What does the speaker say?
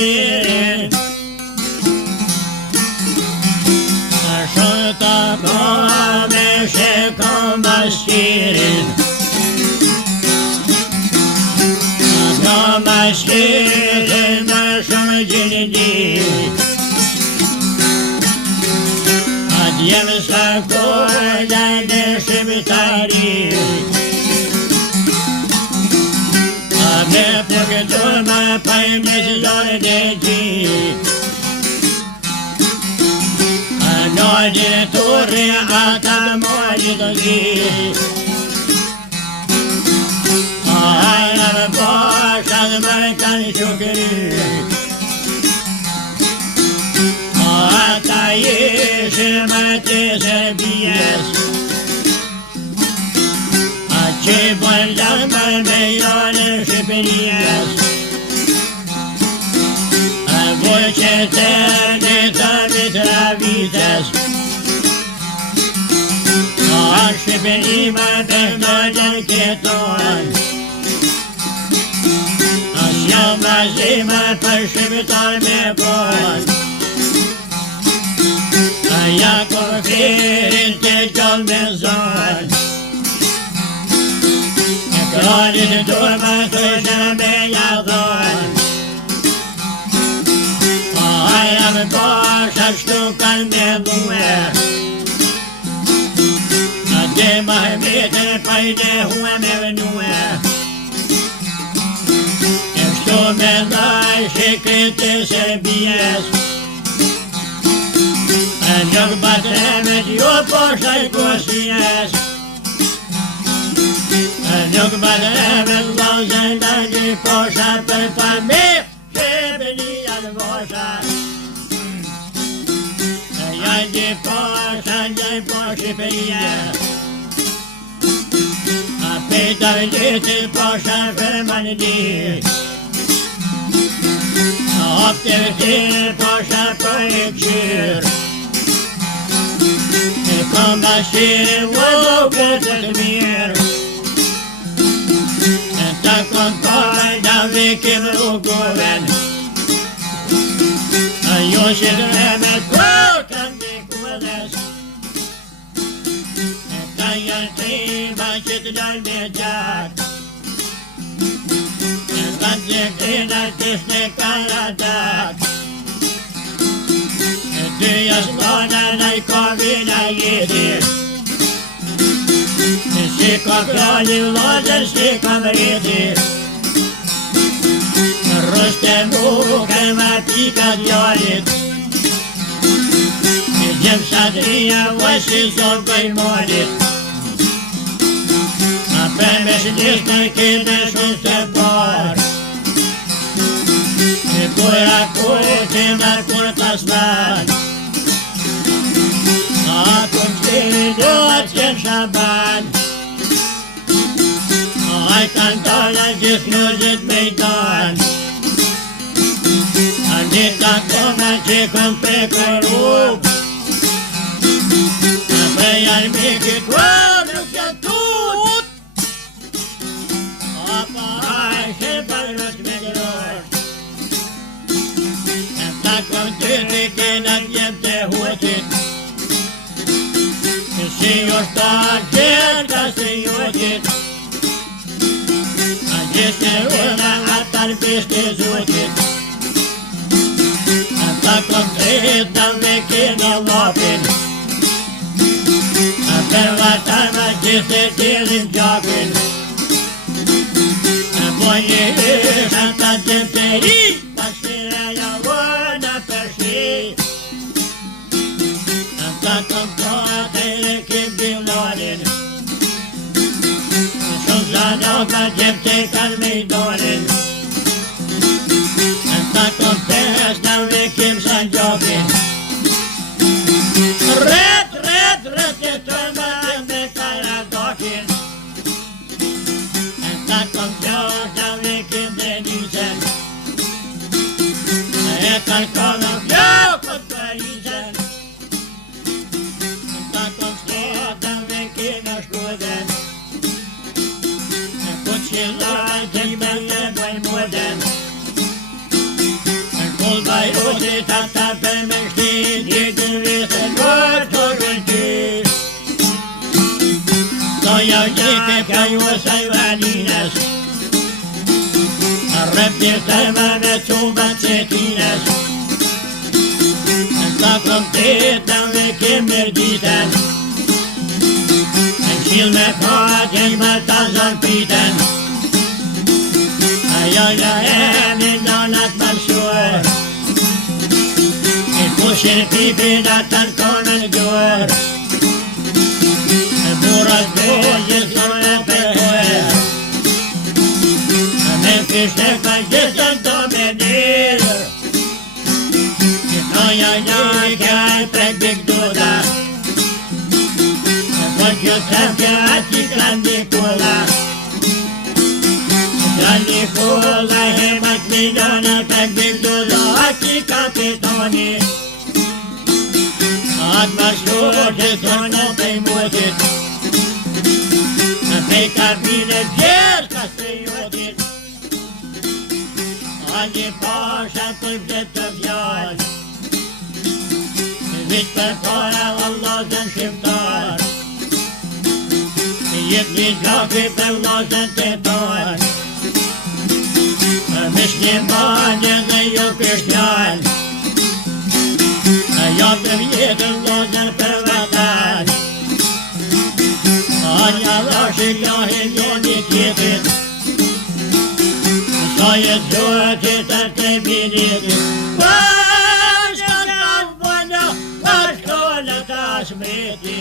mashirin Shota po me sheko mashirin Ka mashirin në shumë gjildi Adjem sa kolla në shqiptari Me përgëtur ma pajmë në zore dhe gjit Në gjithurri ata mori të gjit Hajra më poshat më kanë shukrit Ata ishe më të Serbijes Që bëllon më me jone Shqipërijes Voi që të në të Mitrovices Shqipëri më të në këton Jam vazhime për shqiptar me bon Ja kur firin të gjall me zon Kronit dur më këshë me jadhon Jam bosha shtukan me bue Dhe Mahmete pajde hua me vënue Me ndaj shikrit të Serbijes Nuk batremet jo poshtaj Kosjes Nuk batremet vazën lëngi posha për pami Shqipëria të vosha Janë posha, janë po Shqipëria A petar litit posha fërman dit Opter til posha på et kyr Kom bashir og betet mer Takk om kvar da vi kemur og gåven Jeg kjenner med kvartan vi kodes Kan jeg triva kjettedal med jak Vanlig kvinner til snekaradak Dyas barna nei kavina gjedir Sika krali vlader, sika mredir Rösten boken var pikat jarit Jemsadria vasi zorgoj morit Apelmes listan kinde sunste bar Kura kutima kurtas van Akum stilido atken shaban Ai kantala gjithnuzit mejdan Anita koma që kom prekorup Aprejan mikit wow nuk jatut Apa ai sheparot me gror Kom të të kënat jem të huqit Si është ta qërka si juqit A gjeshte urna atar pishte zuqit Ata kom të hitam me kina lopin A përvata ma gjeshte tilin gjakin A bojë ish ata gjem të ri Pashira ja vona përshi Ata kom kohët e kim bilonin Shumë zanoka gjem të kan me i donin Ata kom përës në me kim san gjokin Ret e tërma me karadokin Ata kom përës në me kim denisen Kalkonom jo kod Parizen Takom stjetan vekina shkoden Kod qilaj të me të boj moden Ajo që ta për me shtin, jetën vete këtë të rënqy. Doja gjete ka ju saj valinës, rëptir të më me qubat qetines. Sa kompletën dhe ke mërditën, në qilë me kajën më të zarpitën. Ajo ja e me nanat më mshuar, e kushin pipin atë në konën gjuar. Burat bëgjës në e përkoher, me fishte për gjithën të me nirë. Noja kja e prek bik duda, për kjo trefja ati Klandikula. Klandikula hemat miliona prek bik duda ati kapitoni. Atë mashtur që thonë pej motit, pej kabine gjerë ka se jotit. A një pasha për vjet të vjallë, vitë për para vallazën shqiptar, jetë një gjaki për vallazën të tar. Mish një banje dhe jo krishtian, ja të vjetën vallazën për vatan. A një lashe jahin jo një tjetit, sa jetë gjojë që të binitit. Shmeti